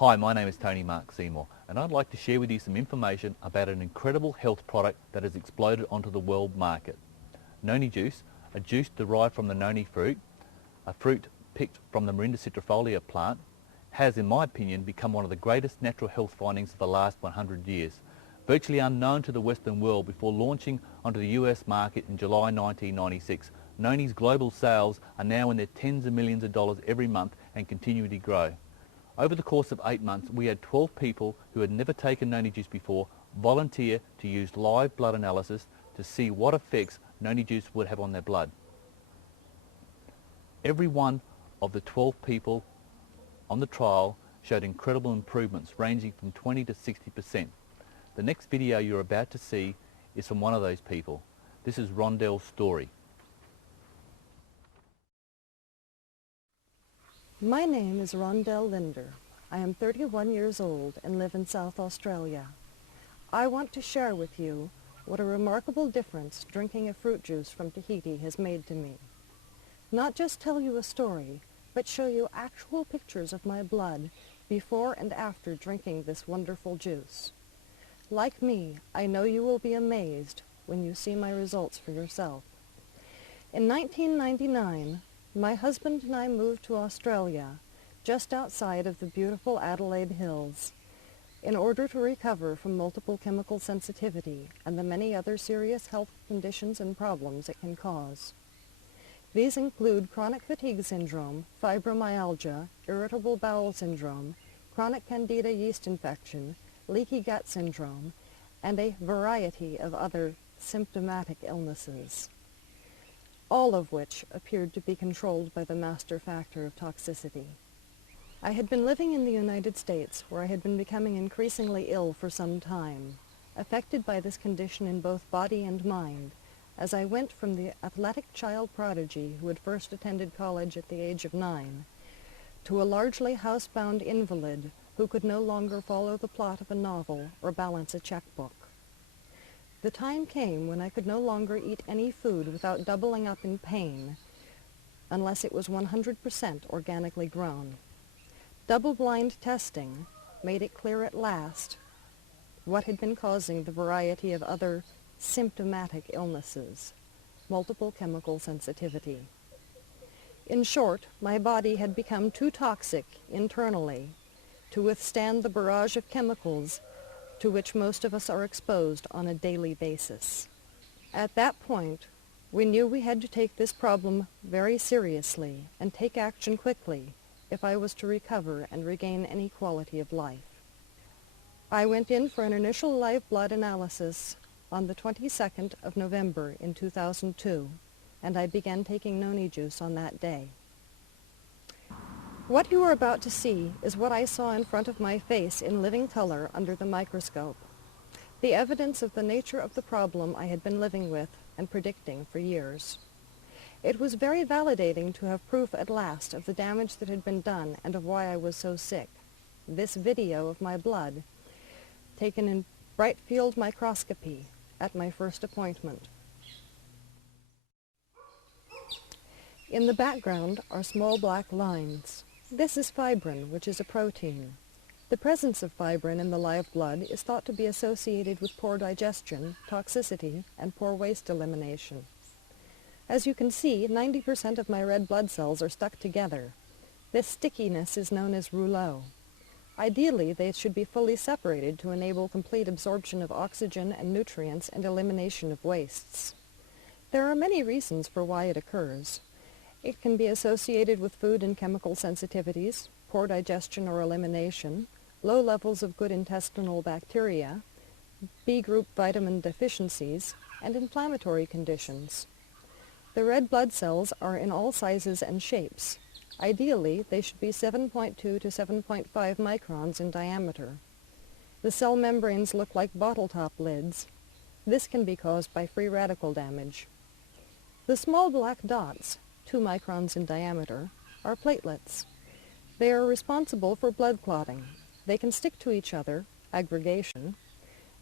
Hi, my name is Tony Mark Seymour and I'd like to share with you some information about an incredible health product that has exploded onto the world market. Noni juice, a juice derived from the noni fruit, a fruit picked from the Morinda citrifolia plant, has, in my opinion, become one of the greatest natural health findings of the last 100 years. Virtually unknown to the Western world before launching onto the US market in July 1996, Noni's global sales are now in their tens of millions of dollars every month and continue to grow. Over the course of 8 months, we had 12 people who had never taken Noni juice before volunteer to use live blood analysis to see what effects Noni juice would have on their blood. Every one of the 12 people on the trial showed incredible improvements ranging from 20 to 60%. The next video you're about to see is from one of those people. This is Rondel's story. My name is Rondel Linder. I am 31 years old and live in South Australia. I want to share with you what a remarkable difference drinking a fruit juice from Tahiti has made to me. Not just tell you a story, but show you actual pictures of my blood before and after drinking this wonderful juice. Like me, I know you will be amazed when you see my results for yourself. In 1999, my husband and I moved to Australia, just outside of the beautiful Adelaide Hills, in order to recover from multiple chemical sensitivity and the many other serious health conditions and problems it can cause. These include chronic fatigue syndrome, fibromyalgia, irritable bowel syndrome, chronic candida yeast infection, leaky gut syndrome, and a variety of other symptomatic illnesses, all of which appeared to be controlled by the master factor of toxicity. I had been living in the United States, where I had been becoming increasingly ill for some time, affected by this condition in both body and mind, as I went from the athletic child prodigy who had first attended college at the age of 9, to a largely housebound invalid who could no longer follow the plot of a novel or balance a checkbook. The time came when I could no longer eat any food without doubling up in pain, unless it was 100% organically grown. Double-blind testing made it clear at last what had been causing the variety of other symptomatic illnesses: multiple chemical sensitivity. In short, my body had become too toxic internally to withstand the barrage of chemicals to which most of us are exposed on a daily basis. At that point, we knew we had to take this problem very seriously and take action quickly if I was to recover and regain any quality of life. I went in for an initial live blood analysis on the 22nd of November in 2002, and I began taking Noni juice on that day. What you are about to see is what I saw in front of my face in living color under the microscope, the evidence of the nature of the problem I had been living with and predicting for years. It was very validating to have proof at last of the damage that had been done and of why I was so sick. This video of my blood, taken in bright field microscopy at my first appointment. In the background are small black lines. This is fibrin, which is a protein. The presence of fibrin in the live blood is thought to be associated with poor digestion, toxicity, and poor waste elimination. As you can see, 90% of my red blood cells are stuck together. This stickiness is known as rouleau. Ideally, they should be fully separated to enable complete absorption of oxygen and nutrients and elimination of wastes. There are many reasons for why it occurs. It can be associated with food and chemical sensitivities, poor digestion or elimination, low levels of good intestinal bacteria, B-group vitamin deficiencies, and inflammatory conditions. The red blood cells are in all sizes and shapes. Ideally, they should be 7.2 to 7.5 microns in diameter. The cell membranes look like bottle-top lids. This can be caused by free radical damage. The small black dots, 2 microns in diameter, are platelets. They are responsible for blood clotting. They can stick to each other, aggregation,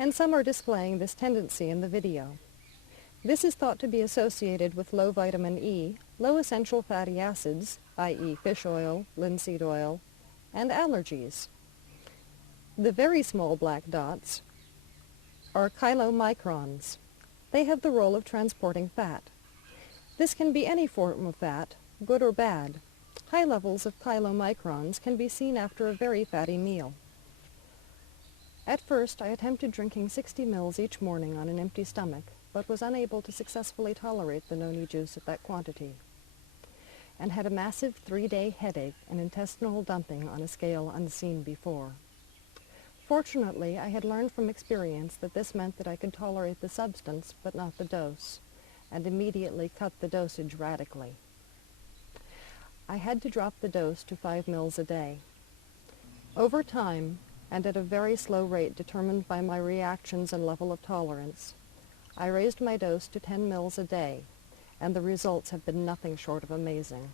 and some are displaying this tendency in the video. This is thought to be associated with low vitamin E, low essential fatty acids, i.e. fish oil, linseed oil, and allergies. The very small black dots are chylomicrons. They have the role of transporting fat. This can be any form of fat, good or bad. High levels of chylomicrons can be seen after a very fatty meal. At first, I attempted drinking 60 ml each morning on an empty stomach, but was unable to successfully tolerate the noni juice at that quantity, and had a massive 3-day headache and intestinal dumping on a scale unseen before. Fortunately, I had learned from experience that this meant that I could tolerate the substance, but not the dose, and immediately cut the dosage radically. I had to drop the dose to 5 ml a day. Over time, and at a very slow rate determined by my reactions and level of tolerance, I raised my dose to 10 ml a day, and the results have been nothing short of amazing.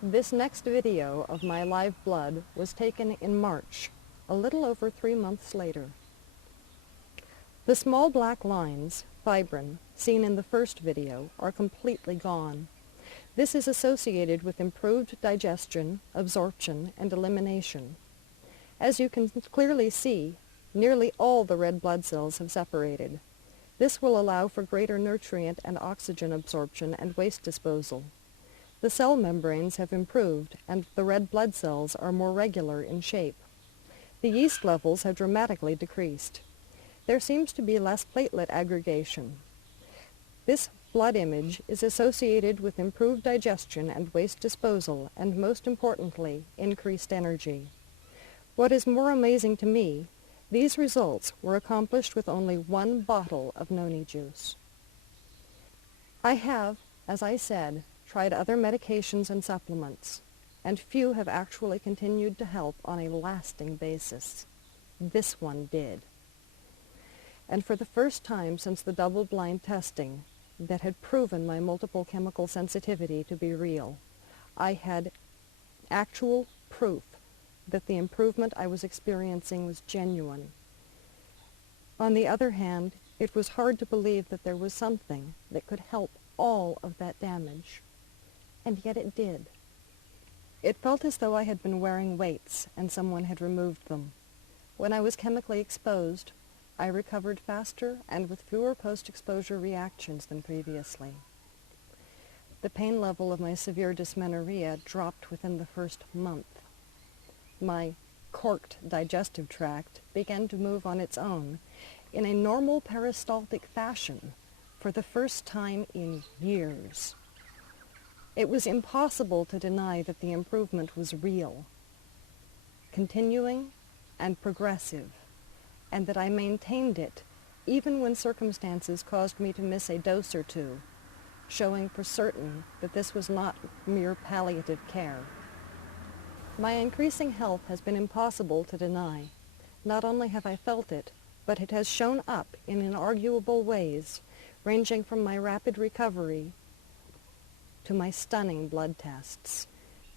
This next video of my live blood was taken in March, a little over 3 months later. The small black lines, fibrin, seen in the first video, are completely gone. This is associated with improved digestion, absorption, and elimination. As you can clearly see, nearly all the red blood cells have separated. This will allow for greater nutrient and oxygen absorption and waste disposal. The cell membranes have improved, and the red blood cells are more regular in shape. The yeast levels have dramatically decreased. There seems to be less platelet aggregation. This blood image is associated with improved digestion and waste disposal, and most importantly, increased energy. What is more amazing to me, these results were accomplished with only 1 bottle of noni juice. I have, as I said, tried other medications and supplements, and few have actually continued to help on a lasting basis. This one did. And for the first time since the double-blind testing that had proven my multiple chemical sensitivity to be real, I had actual proof that the improvement I was experiencing was genuine. On the other hand, it was hard to believe that there was something that could help all of that damage. And yet it did. It felt as though I had been wearing weights and someone had removed them. When I was chemically exposed, I recovered faster and with fewer post-exposure reactions than previously. The pain level of my severe dysmenorrhea dropped within the first month. My corked digestive tract began to move on its own in a normal peristaltic fashion for the first time in years. It was impossible to deny that the improvement was real, continuing, and progressive, and that I maintained it even when circumstances caused me to miss a dose or two, showing for certain that this was not mere palliative care. My increasing health has been impossible to deny. Not only have I felt it, but it has shown up in inarguable ways, ranging from my rapid recovery to my stunning blood tests.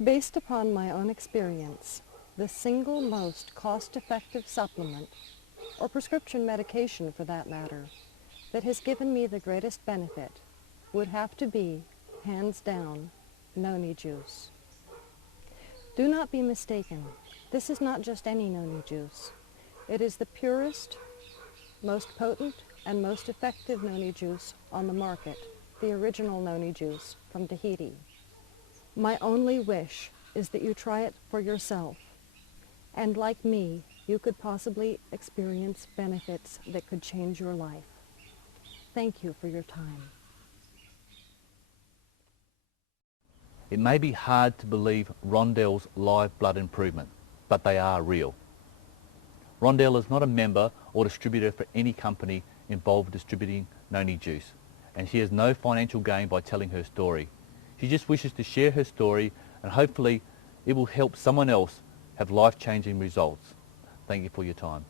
Based upon my own experience, the single most cost-effective supplement, or prescription medication for that matter, that has given me the greatest benefit would have to be, hands down, noni juice. Do not be mistaken. This is not just any noni juice. It is the purest, most potent, and most effective noni juice on the market, the original noni juice from Tahiti. My only wish is that you try it for yourself, and like me, you could possibly experience benefits that could change your life. Thank you for your time. It may be hard to believe Rondel's live blood improvement, but they are real. Rondel is not a member or distributor for any company involved with distributing noni juice, and she has no financial gain by telling her story. She just wishes to share her story, and hopefully it will help someone else have life-changing results. Thank you for your time.